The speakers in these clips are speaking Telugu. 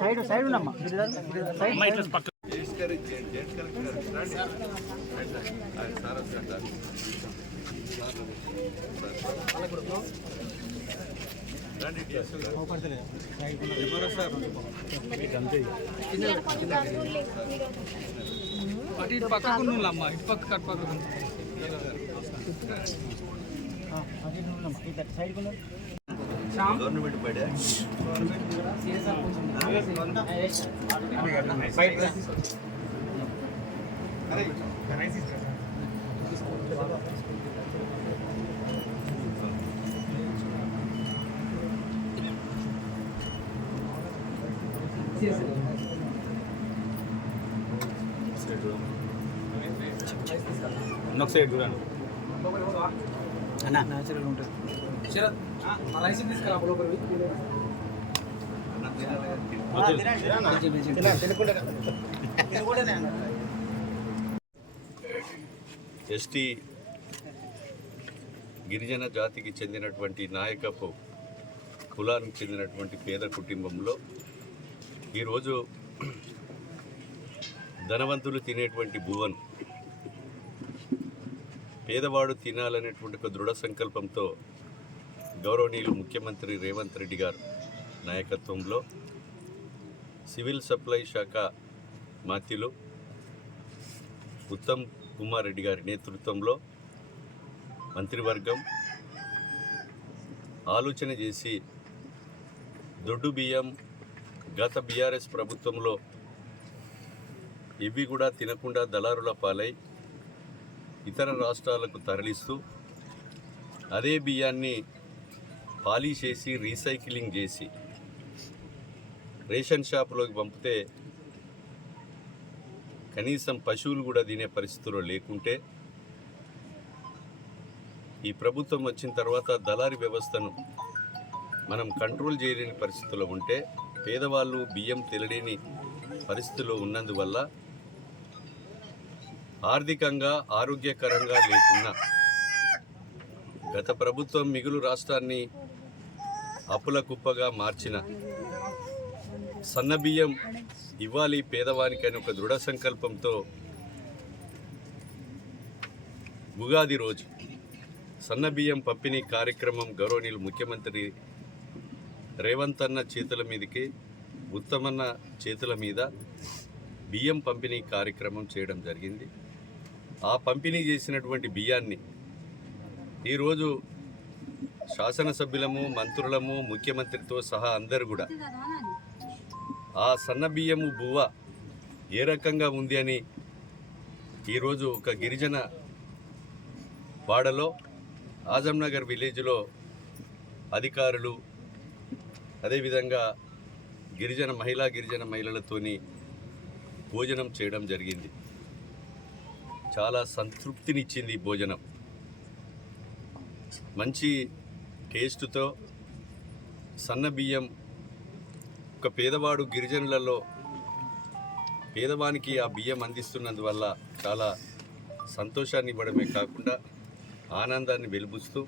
సైడ్ సైడ్ ఉన్నమ్మా ఇటు పక్కకు అమ్మా ఇటు పక్క కట్ పక్క గవర్నమెంట్ పడే ఒక సైడ్ చూడండి అన్న న్యాచురల్ ఉంటుంది ఎస్టీ గిరిజన జాతికి చెందినటువంటి నాయకపు కులానికి చెందినటువంటి పేద కుటుంబంలో ఈరోజు ధనవంతులు తినేటువంటి భువన్ పేదవాడు తినాలనేటువంటి ఒక దృఢ సంకల్పంతో గౌరవనీయులు ముఖ్యమంత్రి రేవంత్ రెడ్డి గారు నాయకత్వంలో సివిల్ సప్లై శాఖ మంత్రులు ఉత్తమ్ కుమార్ రెడ్డి గారి నేతృత్వంలో మంత్రివర్గం ఆలోచన చేసి దొడ్డు బియ్యం గత బీఆర్ఎస్ ప్రభుత్వంలో ఇవి కూడా తినకుండా దళారుల పాలై ఇతర రాష్ట్రాలకు తరలిస్తూ అదే బియ్యాన్ని పాలిష్ చేసి రీసైక్లింగ్ చేసి రేషన్ షాపులోకి పంపితే కనీసం పశువులు కూడా తినే పరిస్థితుల్లో లేకుంటే ఈ ప్రభుత్వం వచ్చిన తర్వాత దళారీ వ్యవస్థను మనం కంట్రోల్ చేయలేని పరిస్థితుల్లో ఉంటే పేదవాళ్ళు బియ్యం తినలేని పరిస్థితుల్లో ఉన్నందువల్ల ఆర్థికంగా ఆరోగ్యకరంగా లేకున్నా గత ప్రభుత్వం మిగులు రాష్ట్రాన్ని అప్పుల కుప్పగా మార్చిన సన్నబియ్యం ఇవ్వాలి పేదవానికి అని ఒక దృఢ సంకల్పంతో ఉగాది రోజు సన్నబియ్యం పంపిణీ కార్యక్రమం గౌరవనీయులు ముఖ్యమంత్రి రేవంత్ అన్న చేతుల మీదకి ఉత్తమన్న చేతుల మీద బియ్యం పంపిణీ కార్యక్రమం చేయడం జరిగింది. ఆ పంపిణీ చేసినటువంటి బియ్యాన్ని ఈరోజు శాసనసభ్యులము మంత్రులము ముఖ్యమంత్రితో సహా అందరూ కూడా ఆ సన్న బియ్యము బువ్వ ఏ రకంగా ఉంది అని ఈరోజు ఒక గిరిజన వాడలో ఆజంనగర్ విలేజ్లో అధికారులు అదేవిధంగా గిరిజన మహిళలతోని భోజనం చేయడం జరిగింది. చాలా సంతృప్తినిచ్చింది ఈ భోజనం. మంచి టేస్టుతో సన్న బియ్యం ఒక పేదవాడు గిరిజనులలో పేదవానికి ఆ బియ్యం అందిస్తున్నందువల్ల చాలా సంతోషాన్ని ఇవ్వడమే కాకుండా ఆనందాన్ని వెలుబుస్తూ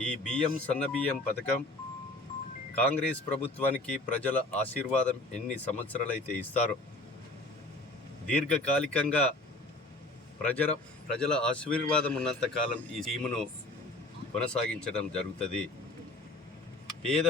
ఈ బియ్యం సన్న బియ్యం పథకం కాంగ్రెస్ ప్రభుత్వానికి ప్రజల ఆశీర్వాదం ఎన్ని సంవత్సరాలైతే ఇస్తారో దీర్ఘకాలికంగా ప్రజల ఆశీర్వాదం ఉన్నంతకాలం ఈ స్కీమును కొనసాగించడం జరుగుతుంది. పేద